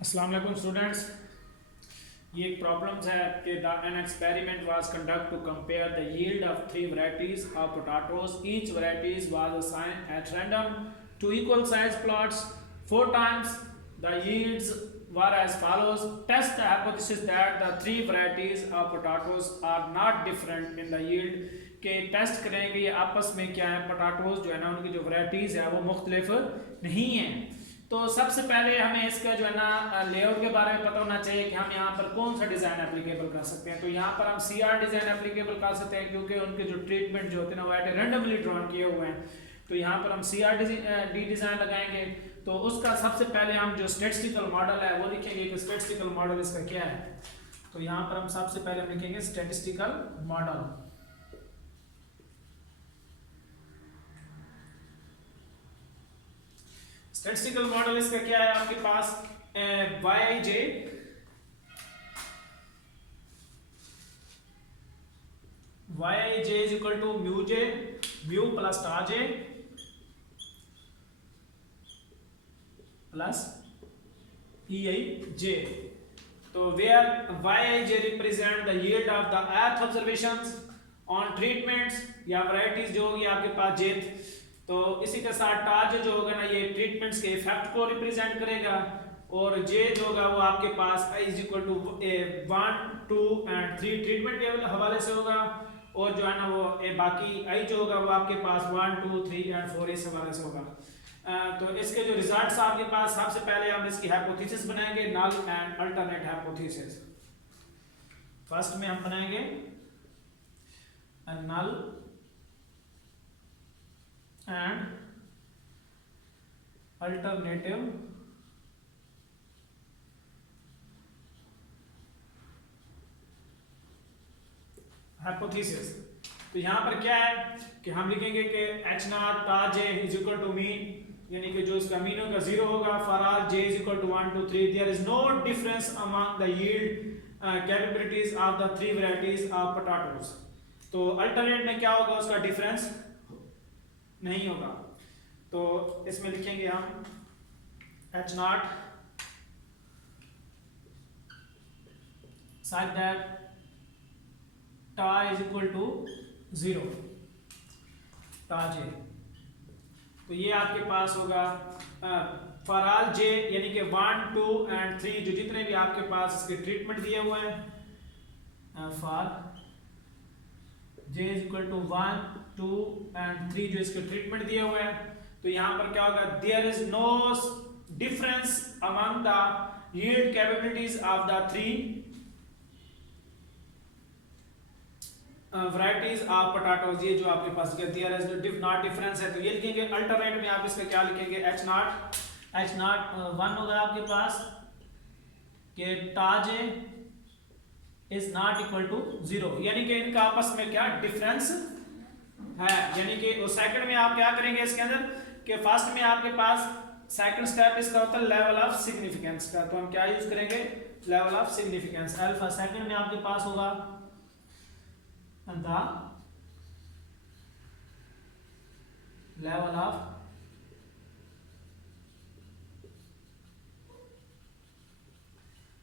अस्सलाम वालेकुम स्टूडेंट्स। ये एक प्रॉब्लम्स है कि an experiment was conduct to compare the yield of three varieties of potatoes. Each varieties was assigned at random to equal size plots four times. The yields were as follows. Test the hypothesis that the three varieties of potatoes are not different in the yield. के test करेंगे ये आपस में क्या है, potatoes जो है ना उनकी जो वैरायटीज है वो मुख्तलिफ नहीं है। तो सबसे पहले हमें इसका जो है ना लेआउट के बारे में पता होना चाहिए कि हम यहाँ पर कौन सा डिज़ाइन एप्लीकेबल कर सकते हैं। तो यहाँ पर हम सीआर डिज़ाइन एप्लीकेबल कर सकते हैं क्योंकि उनके जो ट्रीटमेंट जो होते हैं ना वो रैंडमली ड्रॉन किए हुए हैं। तो यहाँ पर हम सीआर डी डिज़ाइन लगाएंगे। तो उसका सबसे पहले हम जो स्टैटिस्टिकल मॉडल है वो लिखेंगे कि स्टैटिस्टिकल मॉडल इसका क्या है। तो यहाँ पर हम सबसे पहले हम लिखेंगे स्टैटिस्टिकल मॉडल। स्टैटिस्टिकल मॉडल इसका क्या है आपके पास, Y J is equal to mu J, mu plus tau J plus E I J. तो where Y I J represent the yield of the earth observations on treatments या varieties जो होगी आपके पास जेथ। तो इसी के साथ टाज जो होगा ना ये ट्रीटमेंट्स के इफेक्ट को रिप्रेजेंट करेगा और जे जो होगा वो आपके पास I is equal to 1 2 and 3 treatment के हवाले से होगा और जो है ना वो बाकी आई जो होगा वो आपके पास 1 2 3 एंड 4 इस हवाले से होगा। तो इसके जो रिजल्ट्स आपके पास सबसे पहले हम इसकी हाइपोथेसिस बनाएंगे, null and alternate hypothesis. First में हम बनाएंगे नल एंड अल्टरनेटिव हाइपोथेसिस। तो यहां पर क्या है कि हम लिखेंगे कि H naught tau J is equal to mean, यानी कि जो इसका मीन होगा 0 होगा for all J is equal to 1 2 3। There is no difference among the yield capabilities of the three varieties of potatoes. तो अल्टरनेट में क्या होगा, उसका डिफरेंस नहीं होगा। तो इसमें लिखेंगे हम एच नॉट such that टा इज इक्वल टू 0, टा जे। तो ये आपके पास होगा फॉर ऑल जे, यानी कि 1 2 एंड 3 जो जितने भी आपके पास इसके ट्रीटमेंट दिए हुए हैं, for J is equal to 1 2 and 3 जो इसके ट्रीटमेंट दिए हुए हैं। तो यहां पर क्या होगा, there is no difference among the yield capabilities of the three varieties of potatoes. ये जो आपके पास देयर इज नॉट डिफरेंस है। तो ये लिखेंगे अल्टरनेट में आप इसका क्या लिखेंगे, एच नॉट 1 होगा आपके पास कि टा J is not equal to 0, यानी कि इनका आपस में क्या डिफरेंस है। यानी कि सेकंड में आप क्या करेंगे इसके अंदर कि फर्स्ट में आपके पास सेकंड स्टेप इसका होता है लेवल ऑफ सिग्निफिकेंस का। तो हम क्या यूज करेंगे, level of significance alpha. Second में आपके पास होगा द लेवल ऑफ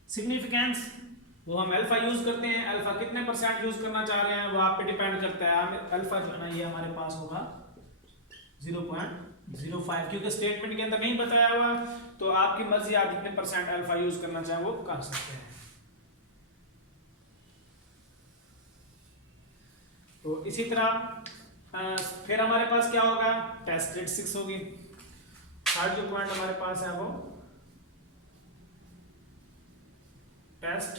सिग्निफिकेंस, वो हम अल्फा यूज करते हैं। अल्फा कितने परसेंट यूज करना चाह रहे हैं वो आप पे डिपेंड करता है। हम अल्फा जो है ना ये हमारे पास होगा 0.05, क्योंकि स्टेटमेंट के अंदर नहीं बताया हुआ। तो आपकी मर्जी, आप कितने परसेंट अल्फा यूज करना चाहें वो कर सकते हैं। तो इसी तरह फिर हमारे पास क्या होगा, टेस्ट स्टैटिस्टिक्स होगी। थर्ड जो पॉइंट हमारे पास है वो टेस्ट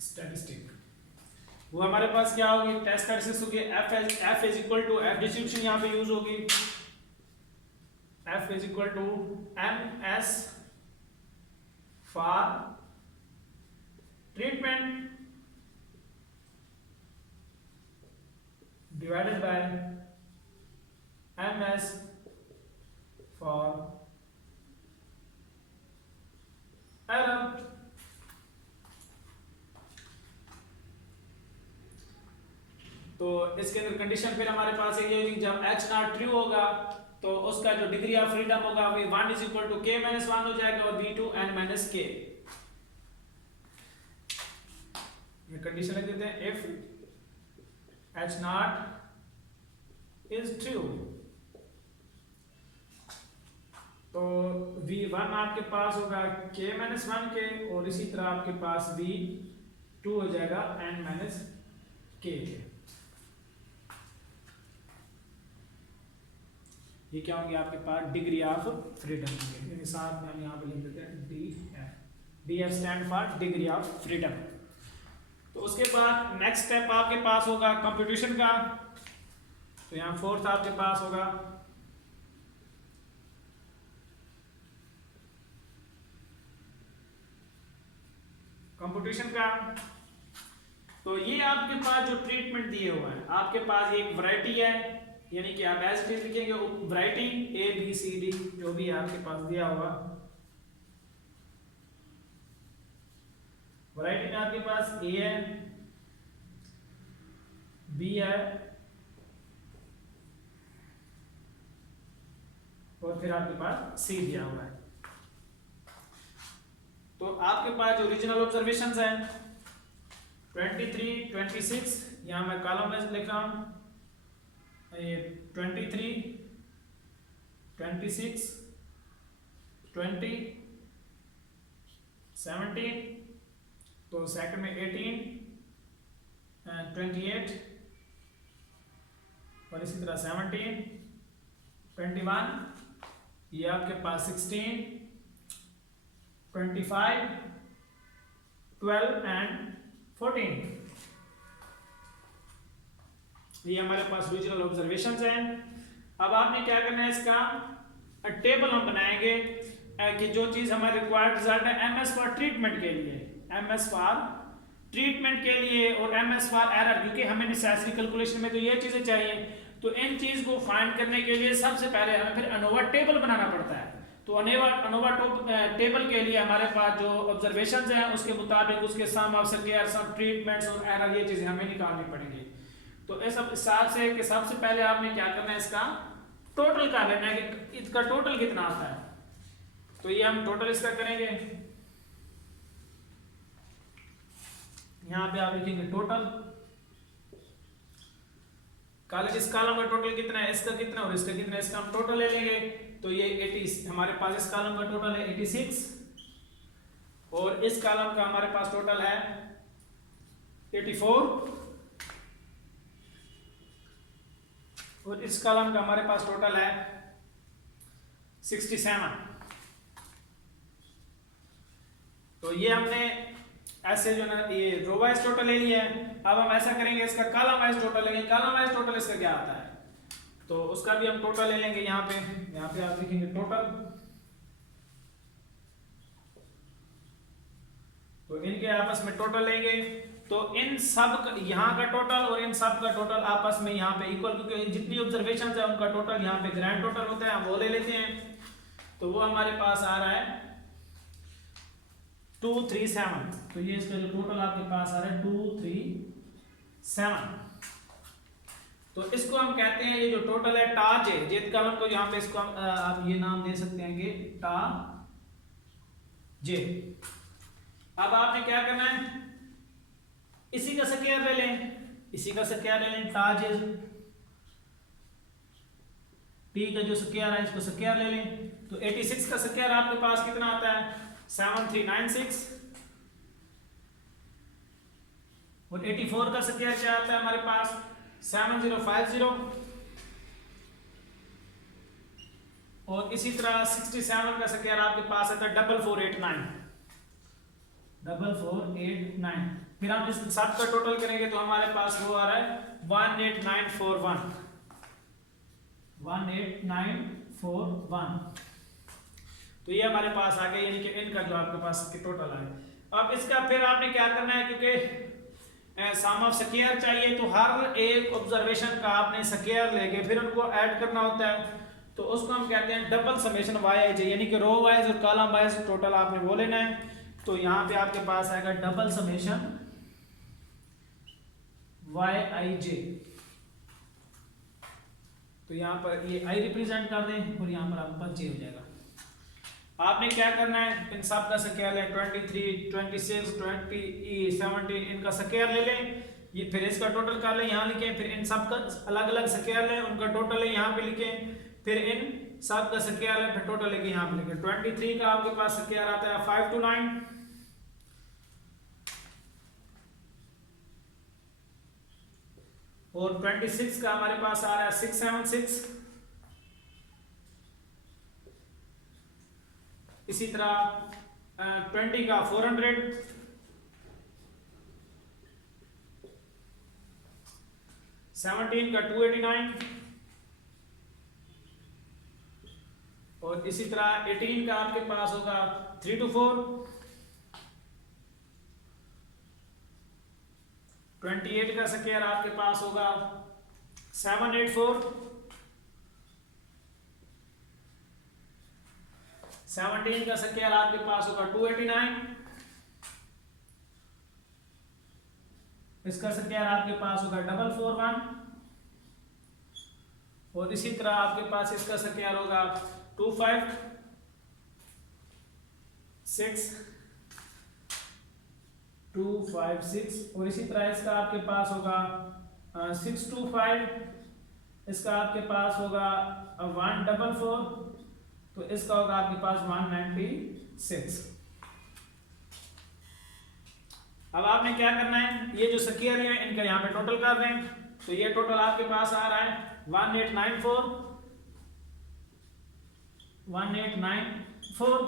स्टैटिस्टिक। वो हमारे पास क्या होगी, टेस्ट स्टैटिस्टिक्स होगी। F is equal to F distribution यहां पे यूज होगी। F is equal to M S for treatment divided by M S for error. तो इसके अंदर कंडीशन फिर हमारे पास ये होगी, जब एच नॉट ट्रू होगा तो उसका जो डिग्री ऑफ फ्रीडम होगा वो 1 is equal to k minus 1 हो जाएगा और v2 n माइनस k। ये कंडीशन लिख देते हैं if h naught is true तो v1 आपके पास होगा k माइनस 1 के और इसी तरह आपके पास v2 हो जाएगा n माइनस k। ये क्या होंगे आपके पास डिग्री ऑफ फ्रीडम के साथ में हम यहाँ पे लिख देते हैं DF stand for degree of freedom. तो उसके बाद नेक्स्ट स्टेप आपके पास होगा कंप्यूटेशन का। तो यहाँ फोर्थ आपके पास होगा कंप्यूटेशन का। तो ये आपके पास जो ट्रीटमेंट दिए हुआ है आपके पास एक वैरायटी है, यानी कि आप एज इट इज लिखेंगे वैरायटी ABCD जो भी आपके पास दिया हुआ वैरायटी में आपके पास A है, B है और फिर आपके पास C दिया हुआ है। तो आपके पास जो रीजनल ऑब्जर्वेशंस हैं 23, 26 यहाँ मैं कॉलम वाइज लिख रहा हूँ, ये 23, 26, 20, 17 तो सेकंड में 18, 28 और इसी तरह 17, 21 ये आपके पास 16, 25, 12 एंड 14 ये हमारे पास रीजनल ऑब्जर्वेशंस हैं। अब आपने क्या करना है, इसका टेबल हम बनाएंगे कि जो चीज हमारे रिक्वायर्ड रिजल्ट है MS फॉर ट्रीटमेंट के लिए, MS फॉर ट्रीटमेंट के लिए और MS फॉर एरर, क्योंकि हमें नेसेसरी कैलकुलेशन में तो ये चीजें चाहिए। तो इन चीज को फाइंड करने के लिए सबसे पहले हमें फिर अनोवा टेबल बनाना पड़ता है। तो अनोवा टेबल के लिए हमारे पास जो ऑब्जर्वेशंस हैं उसके मुताबिक उसके सम ऑफ स्क्वायर, सम ट्रीटमेंट्स और एरर ये चीजें हमें निकालनी पड़ेंगी। तो इस हिसाब से कि सबसे पहले आपने क्या करना है, इसका टोटल कर लेना है कि इसका टोटल कितना आता है। तो ये हम टोटल इसका करेंगे, यहाँ पे आप लिखेंगे टोटल कॉलेज, इस कॉलम का टोटल कितना है, इसका कितना और इसका कितना है, इसका हम टोटल ले लेंगे। तो ये 80 हमारे पास इस कॉलम का टोटल है 86 और इस कॉलम का हमारे पास टोटल है 84 और इस कॉलम का हमारे पास टोटल है 67। तो ये हमने ऐसे जो ना ये रो वाइज टोटल ले लिया है। अब हम ऐसा करेंगे, इसका कॉलम वाइज टोटल लेंगे। कॉलम वाइज टोटल इसका क्या आता है, तो उसका भी हम टोटल ले लेंगे। यहाँ पे आप लिखेंगे टोटल। तो इनके आपस में टोटल लेंगे, तो इन सब यहाँ का टोटल और इन सब का टोटल आपस में यहाँ पे इक्वल, क्योंकि जितनी ऑब्जर्वेशन है उनका टोटल यहाँ पे ग्रैंड टोटल होता है, हम वो ले लेते हैं। तो वो हमारे पास आ रहा है 237। तो ये इसका जो टोटल आपके पास आ रहा है 237। तो इसको हम कहते हैं, ये जो टोटल है टा जे, जेद कॉलम को यहाँ पे इसको आप ये नाम दे सकते हैं कि टा जे। अब आपने क्या करना है, इसी का स्क्वायर ले लें, इसी का स्क्वायर ले लें, टा जे टी का जो स्क्वायर है इसको स्क्वायर ले लें। तो 86 का स्क्वायर आपके पास कितना आता है 7396 और 84 का स्क्वायर क्या आता है हमारे पास 7050 और इसी तरह 67 का स्क्वायर आपके पास आता है 4489। फिर हम इस सब का टोटल करेंगे तो हमारे पास वो आ रहा है 18941। तो ये हमारे पास आ गया, यानी कि इनका जो आपके पास टोटल है। अब इसका फिर आपने क्या करना है, क्योंकि सम ऑफ स्क्वायर चाहिए तो हर एक ऑब्जर्वेशन का आपने स्क्वायर लेके फिर उनको ऐड करना होता है। तो उसको हम कहते हैं डबल समेशन YIJ, यानी कि रो वाइज और कॉलम वाइज टोटल आपने वो लेना है। तो यहाँ पे आपके पास आएगा डबल समेशन YIJ। तो यहाँ पर ये आई रिप्रेजेंट कर दें और यहाँ पर आपके पास जे हो जाएगा। आपने क्या करना है, इन सब का स्क्वायर लें, 23, 26, 20, 17 इनका स्क्वायर ले लें, ये फिर इसका टोटल कर लें, यहाँ लिखें, फिर इन सब का अलग अलग स्क्वायर लें, उनका टोटल है यहाँ पे लिखें, फिर इन सब का स्क्वायर लें, फिर टोटल लेके यहाँ पे लिखें। 23 का आपके पास स्क्वायर आता है 5 to 9, और 26 का हमारे पास आ रहा है 6, 7, 6। इसी तरह 20 का 400, 17 का 289, और इसी तरह 18 का आपके पास होगा 3 to 4, 28 का स्क्वायर आपके पास होगा 784, 17 का स्क्वायर आपके पास होगा 289, इसका स्क्वायर आपके पास होगा 441, और इसी तरह आपके पास इसका स्क्वायर होगा 256, 256, और इसी तरह इसका आपके पास होगा 625, इसका आपके पास होगा 144, तो इसका होगा आपके पास 196। अब आपने क्या करना है, ये जो स्क्वायर है इनका यहाँ पे टोटल कर रहे हैं, तो ये टोटल आपके पास आ रहा है 1894, 1894,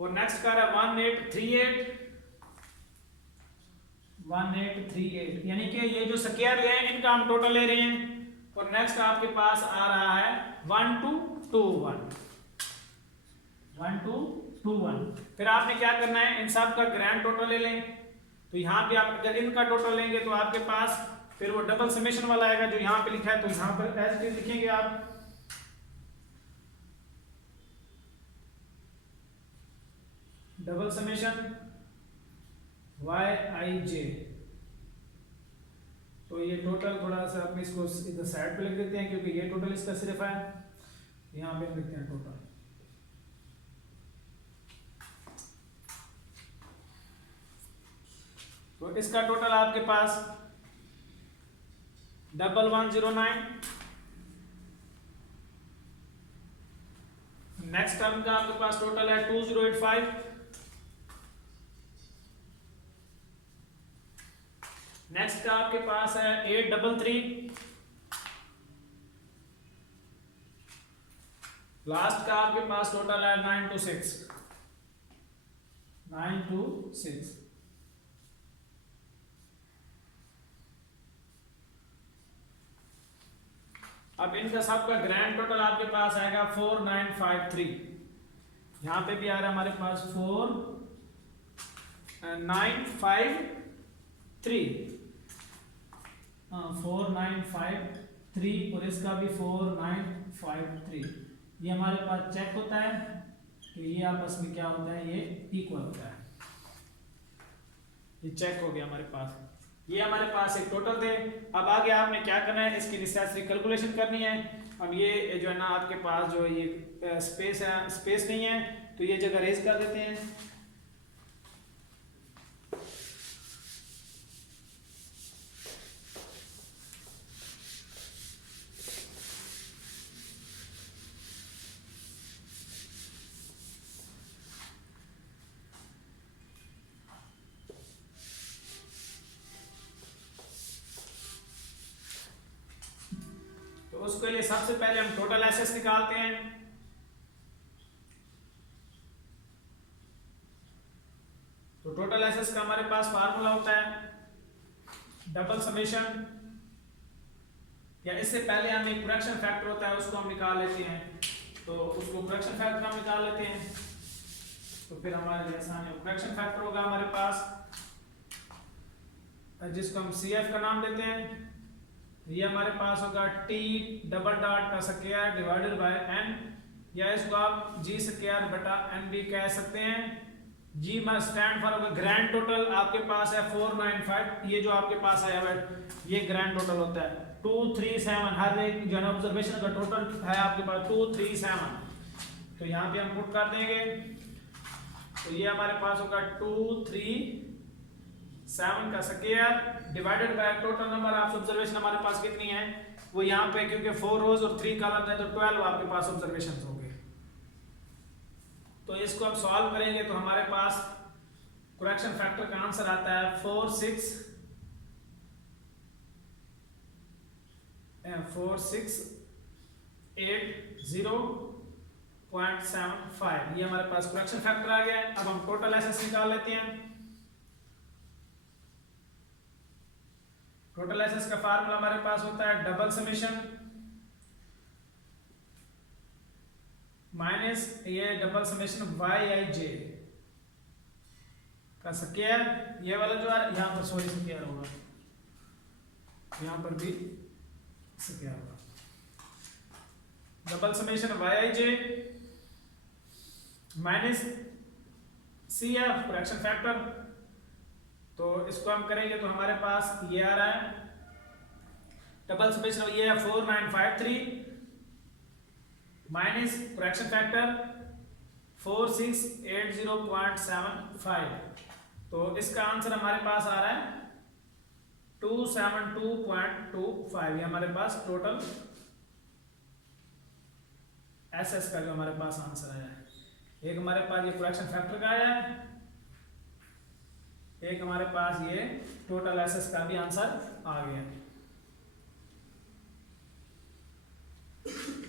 और नेक्स्ट कर रहा है 1838, 1838, यानी कि ये जो स्क्वायर है इनका हम टोटल ले रहे हैं, और नेक्स्ट आपके पास आ रहा है 1221, 1221। फिर आपने क्या करना है, इन सब का ग्रैंड टोटल ले लें, तो यहाँ पे आप अगर इनका टोटल लेंगे तो आपके पास फिर वो डबल समेशन वाला आएगा जो यहाँ पे लिखा है, तो यहाँ पर एज इट इज लिखेंगे आप, डबल समेशन YIJ। तो ये टोटल थोड़ा सा अपने इसको इधर साइड पे लिख देते हैं क्योंकि ये टोटल इसका सिर्फ है, यहाँ पे लिखते हैं टोटल। तो इसका टोटल आपके पास 1109, नेक्स्ट टर्म का आपके पास टोटल है 2085, नेक्स्ट का आपके पास है 833, लास्ट का आपके पास टोटल है 926, 926। अब इनका सबका ग्रैंड टोटल आपके पास आएगा 4953, यहां पे भी आ रहा है हमारे पास 4953, 4953, और इसका भी 4953। ये हमारे पास चेक होता है तो ये आपस में क्या होता है, ये इक्वल होता है, ये चेक हो गया हमारे पास। ये हमारे पास एक टोटल थे। अब आगे आपने क्या करना है, इसकी नेसेसरी कैलकुलेशन करनी है। अब ये जो है ना आपके पास जो ये स्पेस है, स्पेस नहीं है तो ये जगह रेज कर देते हैं। उसके लिए सबसे पहले हम टोटल एसेट्स निकालते हैं। तो टोटल एसेट्स का हमारे पास फार्मूला होता है डबल समेशन, या इससे पहले हम एक करेक्शन फैक्टर होता है उसको हम निकाल लेते हैं। तो उसको करेक्शन फैक्टर हम निकाल लेते हैं, तो फिर हमारे लिए आसान है। करेक्शन फैक्टर होगा हमारे पास जिसको हम CF का नाम देते हैं। ये हमारे पास होगा T डबल डॉट का स्क्वायर डिवाइडेड बाय n, या इसको आप G स्क्वायर बटा n भी कह सकते हैं। G must stand for grand total आपके पास है 495, ये जो आपके पास आया है ये ग्रैंड टोटल होता है। 237, हर एक जो है ऑब्जर्वेशन का टोटल है आपके पास 237, तो यहाँ पे हम पुट कर देंगे, तो ये हमारे पास होगा 237 का square divided by total number of observation हमारे पास कितनी है, वो यहाँ पे क्योंकि 4 रोज और 3 कॉलम है तो 12 आपके पास ऑब्जर्वेशन होंगे। तो इसको हम सॉल्व करेंगे तो हमारे पास करेक्शन फैक्टर का आंसर आता है 4680.75, ये हमारे पास करेक्शन फैक्टर आ गया है। अब हम टोटल एसेस निकाल लेते हैं। टोटल एसेस का फार्मूला हमारे पास होता है डबल समेशन माइनस ये डबल समेशन YIJ का स्क्वायर, ये वाला जो है यहाँ पर सॉरी स्क्वायर होगा, यहाँ पर भी स्क्वायर होगा, double summation YIJ minus CF correction factor, तो इसको हम करेंगे तो हमारे पास ये आ रहा है डबल समेशन, ये है 4953 माइनस करेक्शन फैक्टर 4680.75, तो इसका आंसर हमारे पास आ रहा है 272.25, ये हमारे पास टोटल एसएस का जो हमारे पास आंसर है। एक हमारे पास ये करेक्शन फैक्टर का आया है, एक हमारे पास ये टोटल एसएस का भी आंसर आ गया।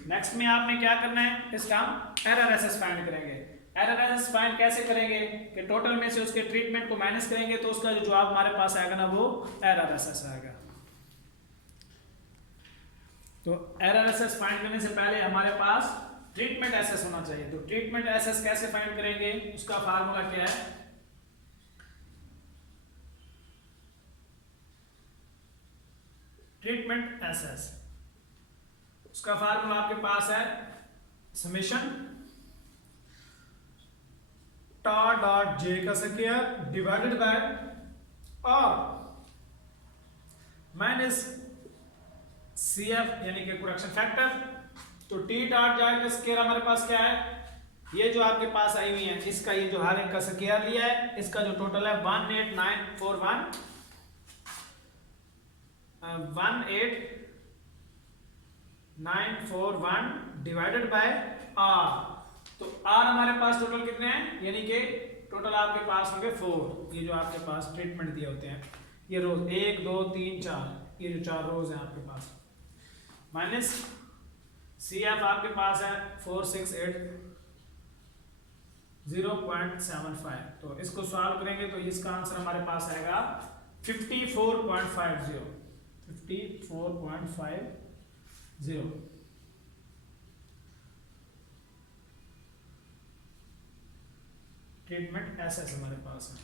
नेक्स्ट में आपने क्या करना है, इसका एरर एसएस फाइंड करेंगे। एरर एसएस फाइंड कैसे करेंगे कि टोटल में से उसके ट्रीटमेंट को माइनस करेंगे तो उसका जो जवाब हमारे पास आएगा ना वो एरर एसएस आएगा। तो एरर एसएस फाइंड करने से पहले हमारे पास ट्रीटमेंट एसएस होना चाहिए। तो ट्रीटमेंट एसएस कैसे फाइंड करेंगे, उसका फार्मूला क्या है, ट्रीटमेंट एसएस, उसका फार्मूला आपके पास है समेशन टा डॉट जे का स्क्वायर डिवाइडेड बाय और माइनस CF यानी कि करेक्शन फैक्टर। तो टी डॉट जे का स्क्वायर हमारे पास क्या है, ये जो आपके पास आई हुई है इसका ये जो हर एक का स्क्वायर लिया है, इसका जो टोटल है 18941 डिवाइडेड बाय आर। तो आर हमारे पास टोटल कितने हैं, यानी कि टोटल आपके पास होंगे 4, ये जो आपके पास ट्रीटमेंट दिए होते हैं ये रोज 1 2 3 4, ये जो 4 रोज हैं आपके पास, माइनस CF आपके पास है 4680.75। तो इसको सॉल्व करेंगे तो इसका आंसर हमारे पास आएगा 54.50। ट्रीटमेंट एसएस हमारे पास है।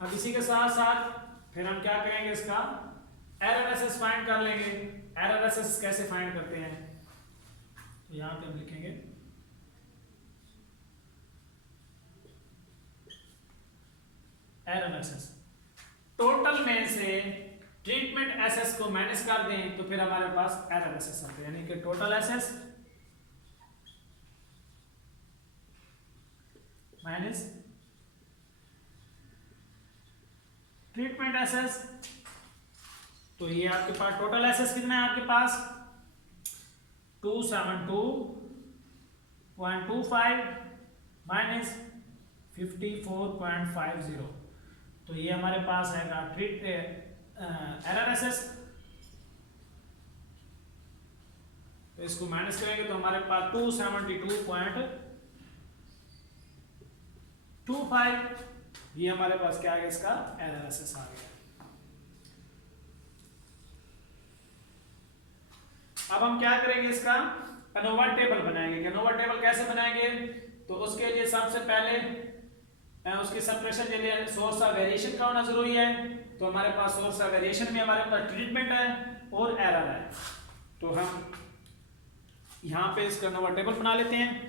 अब इसी के साथ साथ फिर हम क्या करेंगे, इसका एरर एसएस फाइंड कर लेंगे। एरर एसएस कैसे फाइंड करते हैं, यहां पे हम लिखेंगे एरर एसएस, टोटल में से ट्रीटमेंट एसएस को माइनस कर दें तो फिर हमारे पास एरर एसएस आते हैं, यानी कि total SS minus treatment SS. तो ये आपके पास टोटल एसएस कितना है, आपके पास 272.25 माइनस 54.50। तो ये हमारे पास है एरर एसएस। तो इसको माइनस करेंगे तो हमारे पास 272.25, ये हमारे पास क्या आ गया, इसका एरर एसएस आ गया। अब हम क्या करेंगे, इसका एनोवा टेबल बनाएंगे। एनोवा टेबल कैसे बनाएंगे, तो उसके लिए सबसे पहले उसकी सब्ट्रैक्शन के लिए सोर्स ऑफ वेरिएशन का होना जरूरी है। तो हमारे पास सोर्स ऑफ वेरिएशन में हमारे पास ट्रीटमेंट है और एरर है। तो हम यहां पे इसका एनोवा टेबल बना लेते हैं।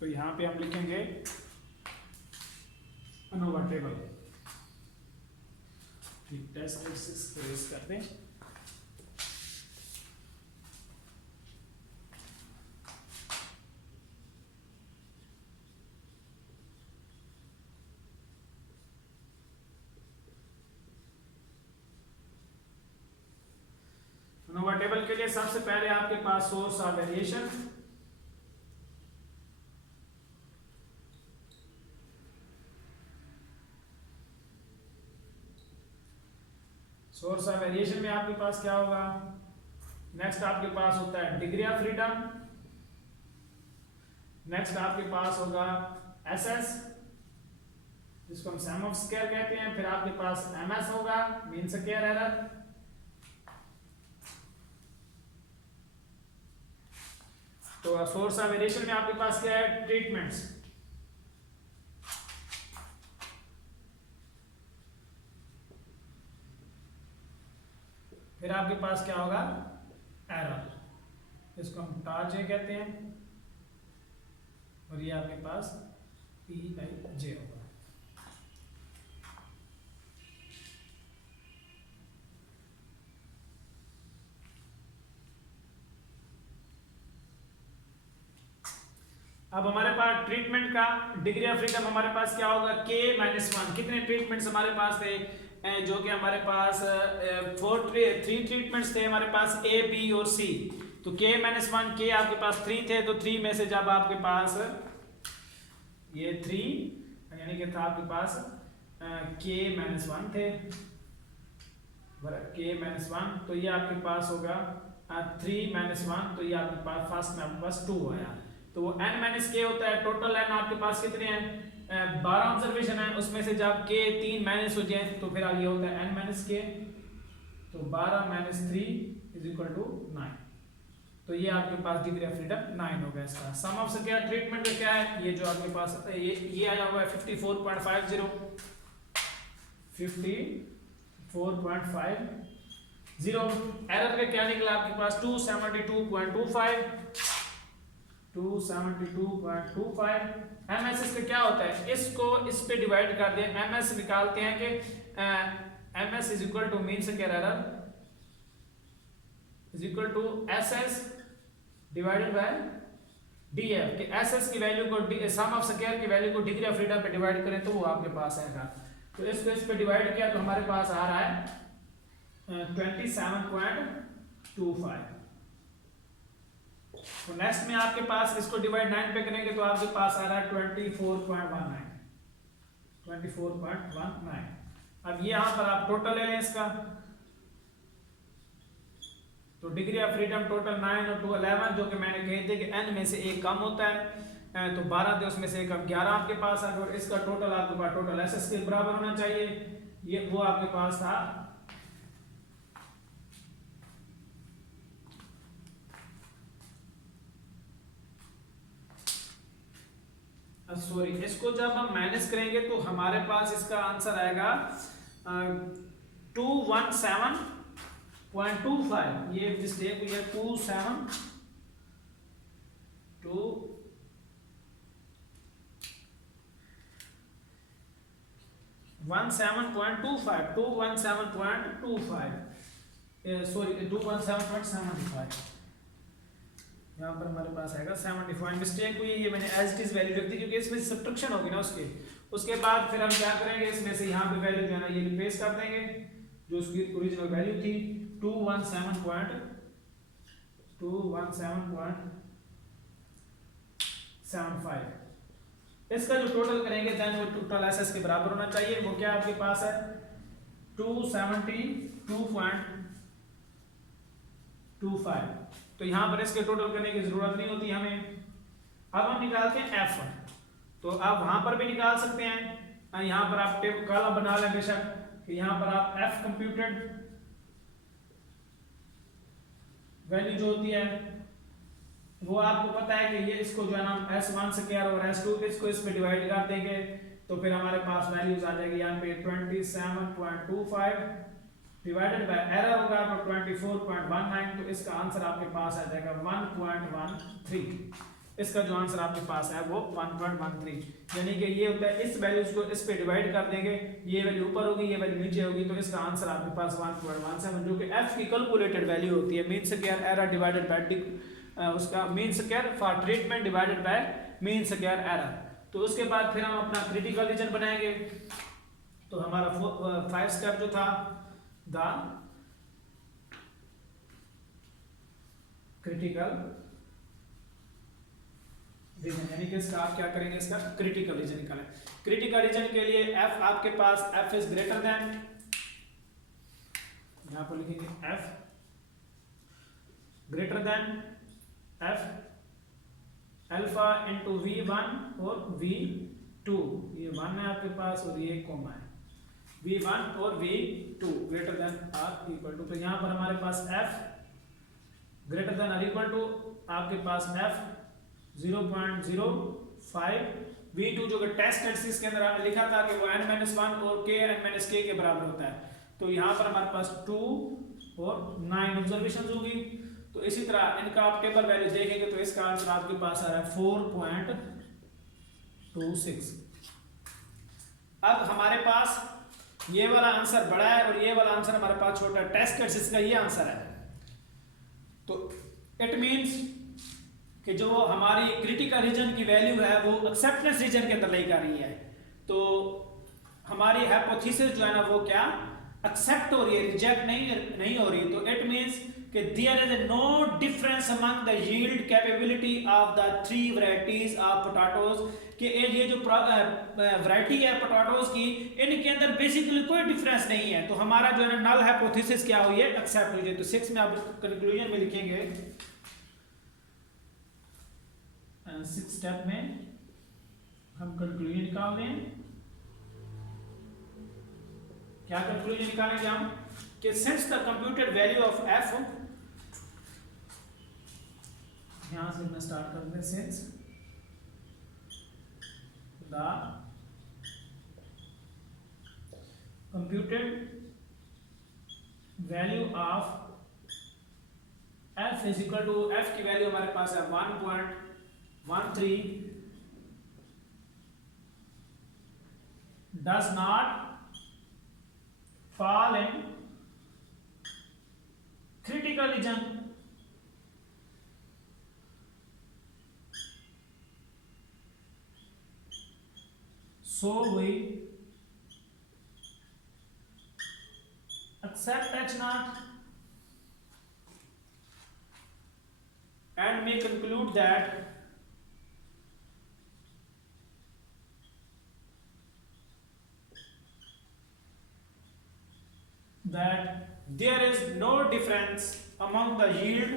तो यहाँ पे हम लिखेंगे अनोवा टेबल। ठीक, टेस्ट केसेस करते हैं। अनोवा टेबल के लिए सबसे पहले आपके पास source of variation, source of variation में आपके पास क्या होगा, नेक्स्ट आपके पास होता है डिग्री ऑफ फ्रीडम, नेक्स्ट आपके पास होगा एसएस जिसको हम सम ऑफ स्क्वायर कहते हैं, फिर आपके पास एमएस होगा मीन स्क्वायर एरर, तो सोर्स ऑफ वेरिएशन में आपके पास क्या है, ट्रीटमेंट्स, फिर आपके पास क्या होगा एरर, इसको हम टार जे कहते हैं, और ये आपके पास पी आई जे होगा। अब हमारे पास ट्रीटमेंट का डिग्री ऑफ फ्रीडम हमारे पास क्या होगा, k-1। कितने ट्रीटमेंट्स हमारे पास थे, जो कि हमारे पास 3 ट्रीटमेंट्स थे हमारे पास A, B और C। तो k-1 के आपके पास 3 थे, तो 3 में से जब आपके पास ये 3 यानी कि था आपके पास k-1 थे, k-1, तो ये आपके पास होगा 3-1, तो ये आपके पास फर्स्ट में आपके पास 2 आया। तो वो n-k होता है, टोटल n आपके पास कितने हैं, 12 ऑब्जर्वेशन है, उसमें से जब k 3 माइनस हो जाए तो फिर ये होता है n-k, तो 12-3 = 9, तो ये आपके पास डिग्री ऑफ फ्रीडम 9 होगा इसका। सम ऑफ स्क्वायर ट्रीटमेंट में क्या है, ये जो आपके पास ये आया हुआ है 54.50, 54.50। एरर में क्या निकला आपके पास 272.25, 272.25। एमएस इसका क्या होता है, इसको इस पे डिवाइड कर दें, एमएस निकालते हैं कि MS is equal to mean square error is equal to SS divided by DF, कि एसएस की वैल्यू को सम ऑफ स्क्वायर की वैल्यू को डिग्री ऑफ फ्रीडम पे डिवाइड करें तो वो आपके पास आएगा। तो इसको इस पे डिवाइड किया तो हमारे पास आ रहा है 27.25। तो नेक्स्ट में आपके पास इसको डिवाइड 9 पे करेंगे तो आपके पास आ रहा है 24.19। अब ये यहां पर आप टोटल ले लें इसका, तो डिग्री ऑफ फ्रीडम टोटल 9 और 2 11, जो कि मैंने कहे थे कि n में से एक कम होता है, तो 12 थे उसमें से एक कम 11 आपके पास है, और इसका टोटल आपके पास टोटल एसएस के बराबर होना चाहिए, ये वो आपके पास था सॉरी, इसको जब हम माइनस करेंगे तो हमारे पास इसका आंसर आएगा 217.25। ये मिस्टेक हुई है, 217.25, सॉरी 217.75, यहाँ पर हमारे पास आएगा 75। मिस्टेक हुई है, ये मैंने एज इट इज वैल्यू रख दी क्योंकि इसमें सब्ट्रैक्शन होगी ना उसके बाद फिर हम क्या करेंगे, इसमें से यहाँ पे वैल्यू जो है ना ये रिप्लेस कर देंगे जो उसकी ओरिजिनल वैल्यू थी 217.75। इसका जो टोटल करेंगे देन वो टोटल एसएस के बराबर होना चाहिए, वो क्या आपके पास है 272.25। तो यहां पर इसके टोटल करने की जरूरत नहीं होती हमें। अब हम निकालते हैं एफ, तो आप वहां पर भी निकाल सकते हैं, यहां पर आप टेबल कॉलम बना लें बेशक, कि यहां पर आप एफ कंप्यूटेड वैल्यू जो होती है वो आपको पता है कि ये इसको जो है ना S1 स्क्वायर और S2 इसको इस पे डिवाइड कर देंगे तो फिर हमारे पास वैल्यूज आ जाएगी यहाँ पे 27.25 डिवाइडेड बाय एरर होगा तो 24.19, तो इसका आंसर आपके पास आ जाएगा 1.13। इसका जो आंसर आपके पास है वो 1.13, यानी कि ये होता है इस वैल्यूज को इस पे डिवाइड कर देंगे, ये वैल्यू ऊपर होगी ये वैल्यू नीचे होगी, तो इसका आंसर आपके पास 1.17 जो कि f की कैलकुलेटेड वैल्यू होती है, mean square error divided by उसका mean square for treatment divided by mean square error. तो उसके बाद फिर हम अपना क्रिटिकल रीजन बनाएंगे। तो हमारा 5 स्टेप जो था द क्रिटिकल रीजन, यानी कि इसका आप क्या करेंगे, इसका क्रिटिकल रीजन निकालें। क्रिटिकल रीजन के लिए f आपके पास f इज ग्रेटर देन, यहां पर लिखेंगे f greater then f alpha into v1 और v2, ये 1 है आपके पास और ये कॉमा है, v1 और v2 greater than or equal to, तो यहां पर हमारे पास f greater than or equal to आपके पास f 0.05, v2 जो कि टेस्ट एक्सिस के अंदर हमने लिखा था कि वो n-1 और k के बराबर होता है, तो यहाँ पर हमारे पास 2 और 9 ऑब्जर्वेशंस होगी। तो इसी तरह इनका आप टेबल वैल्यू देखेंगे तो इसका आंसर आपके पास आ रहा है 4.26। अब हमारे पास ये वाला आंसर बड़ा है और ये वाला आंसर हमारे पास छोटा है, टेस्ट एक्सिस का ये आंसर है, तो इट मींस कि जो हमारी क्रिटिकल रीजन की वैल्यू है वो एक्सेप्टेंस रीजन के अंदर लेकर आ रही है, तो हमारी हाइपोथेसिस जो है ना वो क्या एक्सेप्ट हो रही है, रिजेक्ट नहीं हो रही। तो इट मींस कि there is no difference among the yield capability of the 3 varieties of potatoes, कि ये जो वैरायटी है पोटैटोज की इनके अंदर बेसिकली कोई डिफरेंस नहीं है, तो हमारा जो है ना नल हाइपोथेसिस क्या हुई है, एक्सेप्ट हुई है। तो 6 में आप कंक्लूजन में लिखेंगे, 6 स्टेप में हम कंक्लूजन निकाल दें। क्या कंक्लूजन निकालेंगे हम कि since the computed value of f, यहां से मैं स्टार्ट कर दूंगा, since the computed value of f is equal to, f की वैल्यू हमारे पास है 1.13, does not fall in critical region, so we accept H0 and may conclude that there is no difference among the yield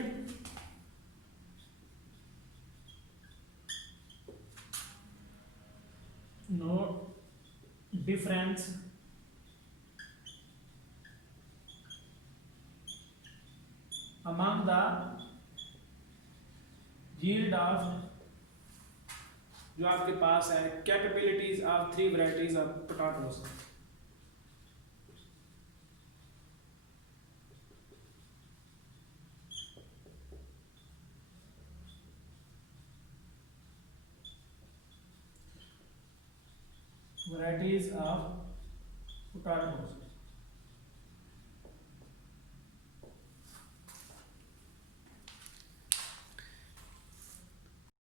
among the yield of जो आपके पास है capabilities of 3 varieties of potatoes. varieties of potatoes।